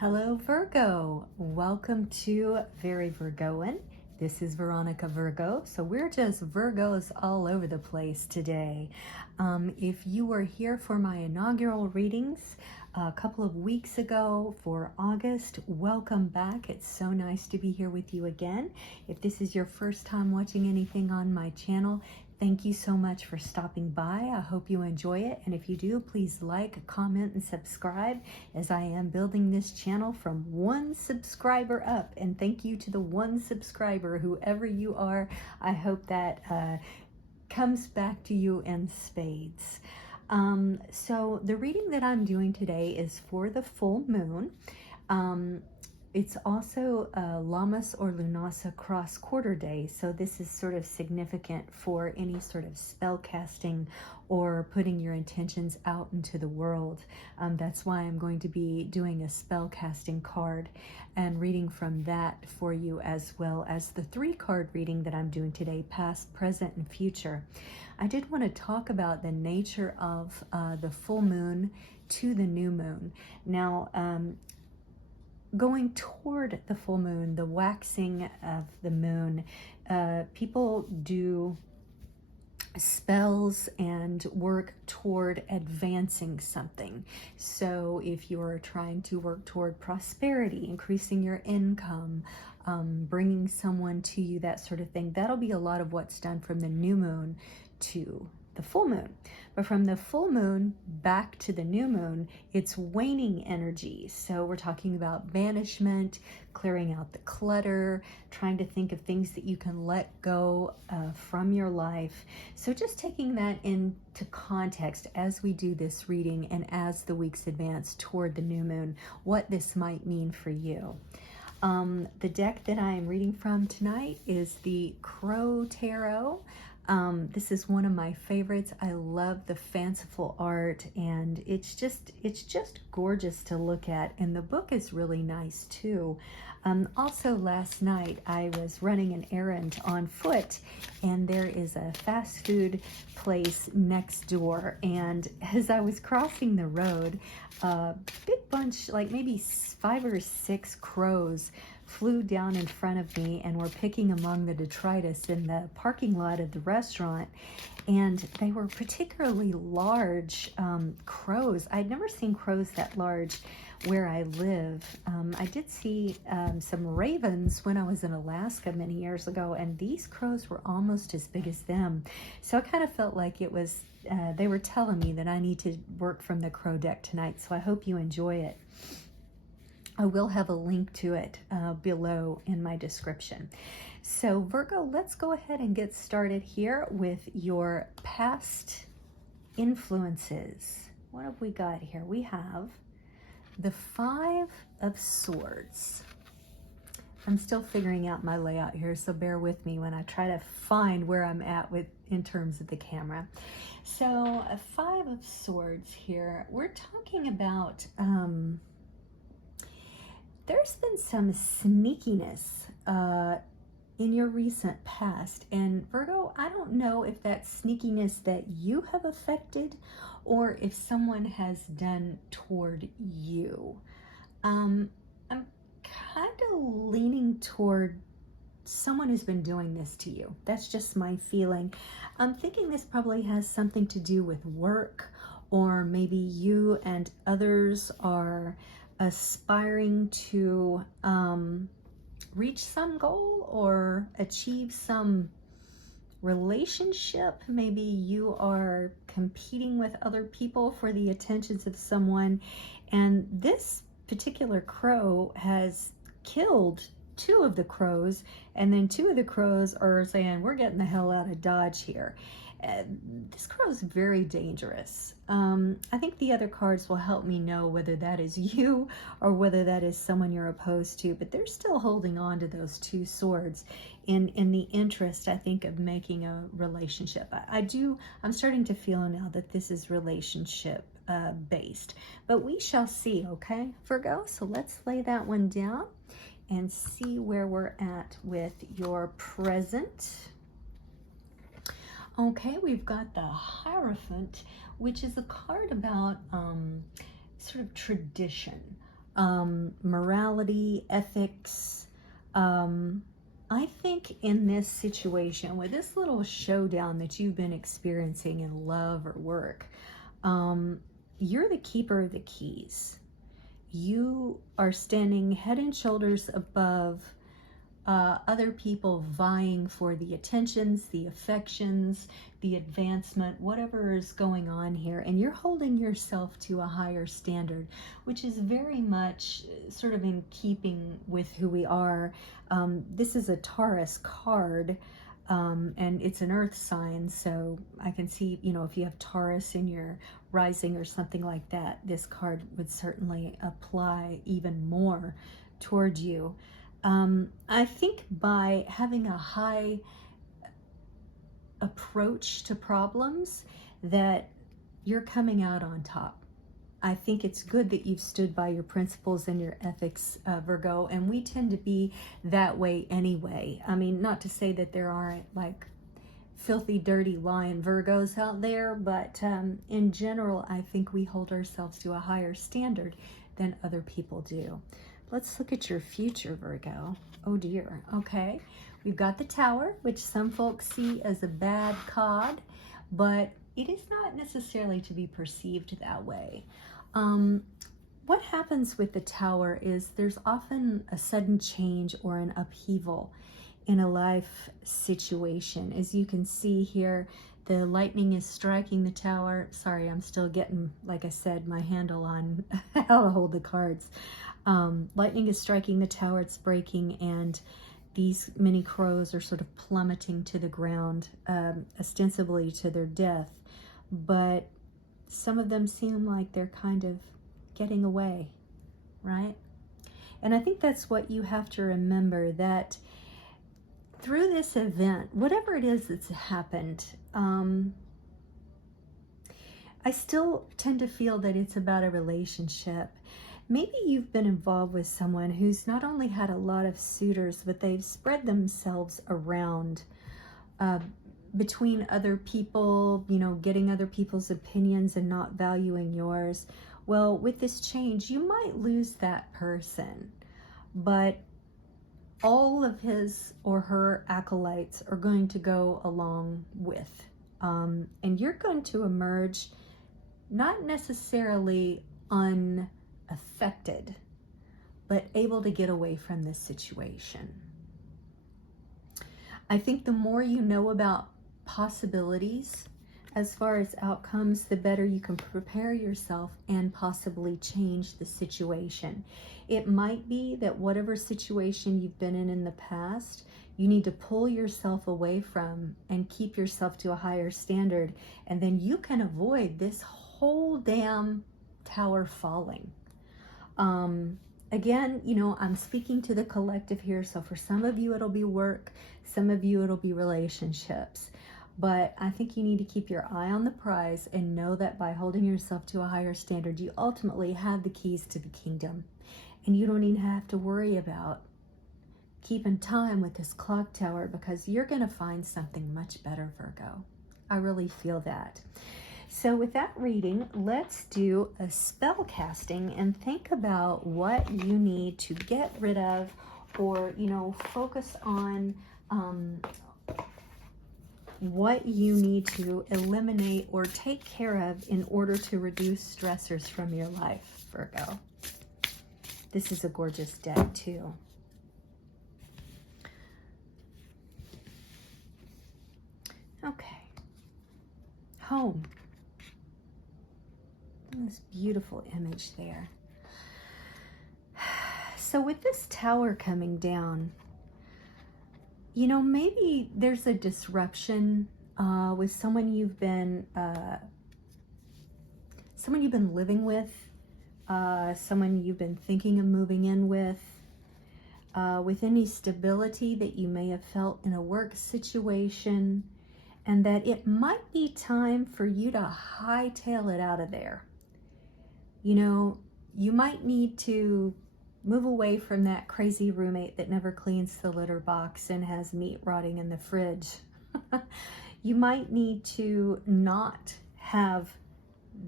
Hello, Virgo. Welcome to Very Virgoan. This is Veronica Virgo. So we're just Virgos all over the place today. If you were here for my inaugural readings a couple of weeks ago for August, welcome back. It's so nice to be here with you again. If this is your first time watching anything on my channel, thank you so much for stopping by. I hope you enjoy it. And if you do, please like, comment, and subscribe as I am building this channel from 1 subscriber up. And thank you to the 1 subscriber, whoever you are. I hope that comes back to you in spades. So the reading that I'm doing today is for the full moon. It's also Lammas or Lunasa cross quarter day, so this is sort of significant for any sort of spell casting or putting your intentions out into the world. That's why I'm going to be doing a spell casting card and reading from that for you, as well as the 3-card reading that I'm doing today, past, present, and future. I did want to talk about the nature of the full moon to the new moon. Now, going toward the full moon, the waxing of the moon, people do spells and work toward advancing something. So if you're trying to work toward prosperity, increasing your income, bringing someone to you, that sort of thing, that'll be a lot of what's done from the new moon to the full moon. But from the full moon back to the new moon, it's waning energy. So we're talking about banishment, clearing out the clutter, trying to think of things that you can let go from your life. So just taking that into context as we do this reading and as the weeks advance toward the new moon, what this might mean for you. The deck that I am reading from tonight is the Crow Tarot. This is one of my favorites. I love the fanciful art, and it's just gorgeous to look at, and the book is really nice too. Also last night I was running an errand on foot, and there is a fast food place next door, and as I was crossing the road, a big bunch, like maybe 5 or 6 crows flew down in front of me and were picking among the detritus in the parking lot of the restaurant. And they were particularly large crows. I'd never seen crows that large where I live. I did see some ravens when I was in Alaska many years ago, and these crows were almost as big as them. So I kind of felt like it was, they were telling me that I need to work from the crow deck tonight. So I hope you enjoy it. I will have a link to it below in my description. So Virgo, let's go ahead and get started here with your past influences. What have we got here? We have the 5 of Swords. I'm still figuring out my layout here, so bear with me when I try to find where I'm at in terms of the camera. So a 5 of Swords here. We're talking about there's been some sneakiness in your recent past. And Virgo, I don't know if that's sneakiness that you have affected or if someone has done toward you. I'm kind of leaning toward someone who's been doing this to you. That's just my feeling. I'm thinking this probably has something to do with work, or maybe you and others are aspiring to reach some goal or achieve some relationship. Maybe you are competing with other people for the attentions of someone, and this particular crow has killed 2 of the crows, and then 2 of the crows are saying, we're getting the hell out of Dodge here. This crow is very dangerous. I think the other cards will help me know whether that is you or whether that is someone you're opposed to, but they're still holding on to those 2 swords in the interest, I think, of making a relationship. I'm starting to feel now that this is relationship based, but we shall see, okay, Virgo? So let's lay that one down and see where we're at with your present. Okay, we've got the Hierophant, which is a card about sort of tradition, morality, ethics. I think in this situation, with this little showdown that you've been experiencing in love or work, you're the keeper of the keys. You are standing head and shoulders above other people vying for the attentions, the affections, the advancement, whatever is going on here. And you're holding yourself to a higher standard, which is very much sort of in keeping with who we are. This is a Taurus card, and it's an earth sign. So I can see, you know, if you have Taurus in your rising or something like that, this card would certainly apply even more toward you. I think by having a high approach to problems that you're coming out on top. I think it's good that you've stood by your principles and your ethics, Virgo, and we tend to be that way anyway. I mean, not to say that there aren't like filthy, dirty, lying Virgos out there, but in general, I think we hold ourselves to a higher standard than other people do. Let's look at your future, Virgo. Oh dear. Okay. We've got the Tower, which some folks see as a bad card, but it is not necessarily to be perceived that way. What happens with the Tower is there's often a sudden change or an upheaval in a life situation. As you can see here, the lightning is striking the Tower. Sorry, I'm still getting, like I said, my handle on how to hold the cards. Lightning is striking the Tower, it's breaking, and these many crows are sort of plummeting to the ground, ostensibly to their death. But some of them seem like they're kind of getting away, right? And I think that's what you have to remember, that through this event, whatever it is that's happened, I still tend to feel that it's about a relationship. Maybe you've been involved with someone who's not only had a lot of suitors, but they've spread themselves around between other people, you know, getting other people's opinions and not valuing yours. Well, with this change, you might lose that person, but all of his or her acolytes are going to go along with. And you're going to emerge not necessarily unaffected, but able to get away from this situation. I think the more you know about possibilities as far as outcomes, the better you can prepare yourself and possibly change the situation. It might be that whatever situation you've been in the past, you need to pull yourself away from and keep yourself to a higher standard, and then you can avoid this whole damn tower falling. Again, you know, I'm speaking to the collective here, so for some of you it'll be work, some of you it'll be relationships. But I think you need to keep your eye on the prize and know that by holding yourself to a higher standard, you ultimately have the keys to the kingdom. And you don't even have to worry about keeping time with this clock tower, because you're going to find something much better, Virgo. I really feel that. So with that reading, let's do a spell casting and think about what you need to get rid of, or, you know, focus on what you need to eliminate or take care of in order to reduce stressors from your life, Virgo. This is a gorgeous deck too. Okay. Home. This beautiful image there. So with this tower coming down, you know, maybe there's a disruption with someone you've been living with, someone you've been thinking of moving in with any stability that you may have felt in a work situation, and that it might be time for you to hightail it out of there. You know, you might need to move away from that crazy roommate that never cleans the litter box and has meat rotting in the fridge. You might need to not have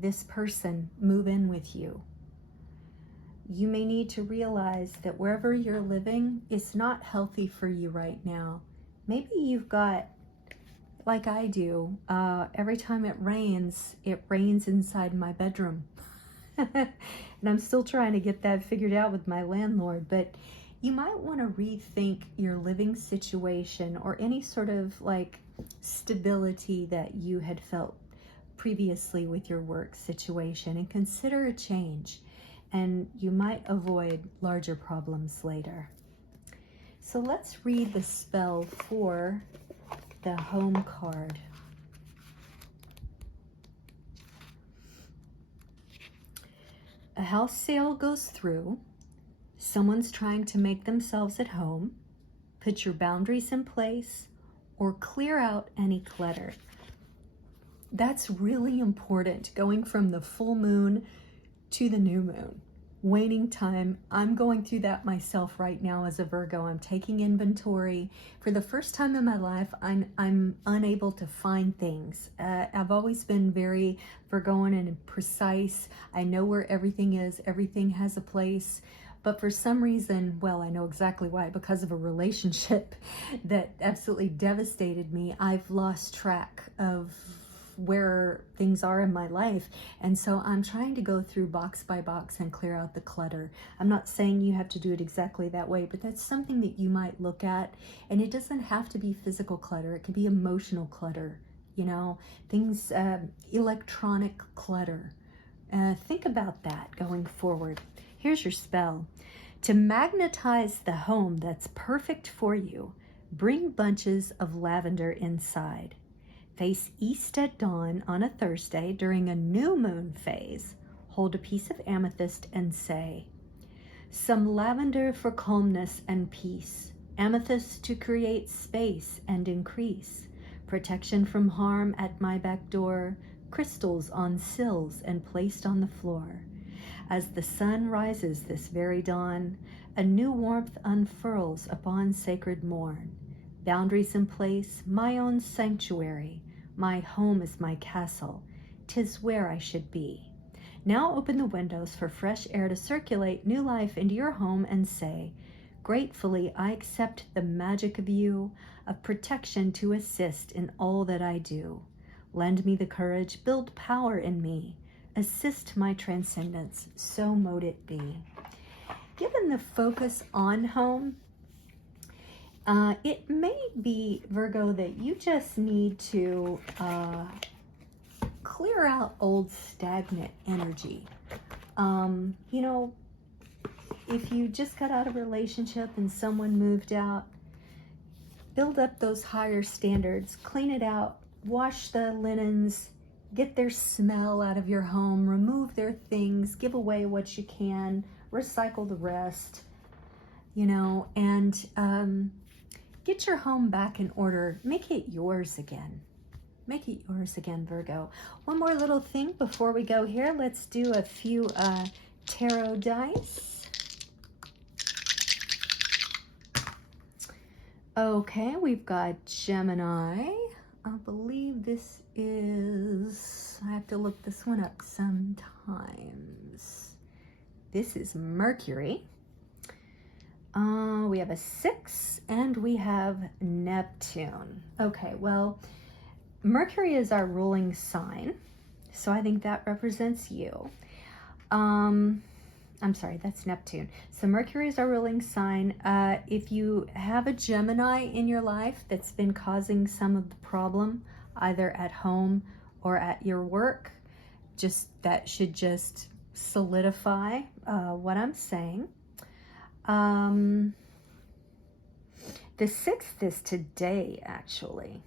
this person move in with you. you may need to realize that wherever you're living is not healthy for you right now. Maybe you've got, like I do, every time it rains inside my bedroom. And I'm still trying to get that figured out with my landlord, but you might want to rethink your living situation or any sort of like stability that you had felt previously with your work situation, and consider a change, and you might avoid larger problems later. So let's read the spell for the home card. A house sale goes through. Someone's trying to make themselves at home. Put your boundaries in place or clear out any clutter. That's really important, going from the full moon to the new moon. Waning time, I'm going through that myself right now as a Virgo. I'm taking inventory. For the first time in my life, I'm unable to find things. I've always been very Virgoan and precise. I know where everything is. Everything has a place. But for some reason, well, I know exactly why, because of a relationship that absolutely devastated me, I've lost track of where things are in my life. And so I'm trying to go through box by box and clear out the clutter. I'm not saying you have to do it exactly that way, but that's something that you might look at. And it doesn't have to be physical clutter. It could be emotional clutter, you know, things, electronic clutter. Think about that going forward. Here's your spell. To magnetize the home that's perfect for you, bring bunches of lavender inside. Face east at dawn on a Thursday during a new moon phase. Hold a piece of amethyst and say, some lavender for calmness and peace. Amethyst to create space and increase. Protection from harm at my back door. Crystals on sills and placed on the floor. As the sun rises this very dawn, a new warmth unfurls upon sacred morn. Boundaries in place, my own sanctuary. My home is my castle. 'Tis where I should be. Now open the windows for fresh air to circulate new life into your home and say, gratefully I accept the magic of you, of protection to assist in all that I do. Lend me the courage, build power in me. Assist my transcendence, so mote it be. Given the focus on home, it may be, Virgo, that you just need to clear out old stagnant energy. You know, if you just got out of a relationship and someone moved out, build up those higher standards, clean it out, wash the linens, get their smell out of your home, remove their things, give away what you can, recycle the rest, you know, and get your home back in order. Make it yours again. Make it yours again, Virgo. One more little thing before we go here. Let's do a few tarot dice. Okay, we've got Gemini. I believe this is, I have to look this one up sometimes. This is Mercury. We have a 6 and we have Neptune. Okay, well, Mercury is our ruling sign, so I think that represents you. I'm sorry, that's Neptune. So Mercury is our ruling sign. If you have a Gemini in your life that's been causing some of the problem, either at home or at your work, that should just solidify what I'm saying. The 6th is today, actually.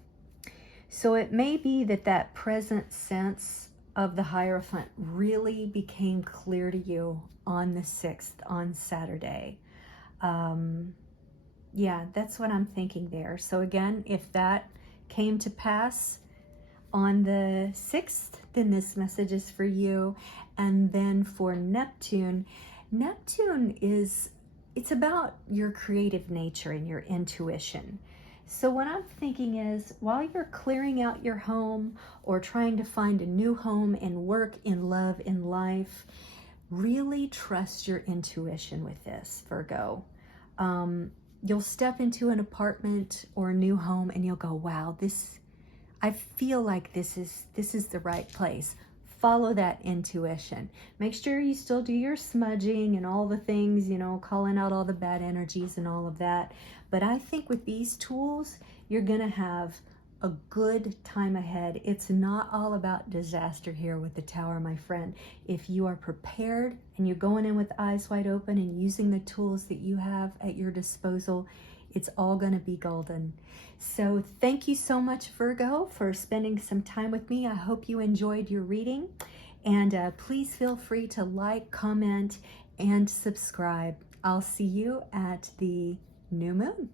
So it may be that present sense of the Hierophant really became clear to you on the 6th, on Saturday. Yeah, that's what I'm thinking there. So again, if that came to pass on the 6th, then this message is for you. And then for Neptune, it's about your creative nature and your intuition. So what I'm thinking is, while you're clearing out your home or trying to find a new home in work, in love, in life, Really trust your intuition with this, Virgo. You'll step into an apartment or a new home and you'll go, wow, I feel like this is the right place. Follow that intuition. Make sure you still do your smudging and all the things, you know, calling out all the bad energies and all of that. But I think with these tools, you're going to have a good time ahead. It's not all about disaster here with the Tower, my friend. If you are prepared and you're going in with eyes wide open and using the tools that you have at your disposal, it's all going to be golden. So thank you so much, Virgo, for spending some time with me. I hope you enjoyed your reading. And please feel free to like, comment, and subscribe. I'll see you at the new moon.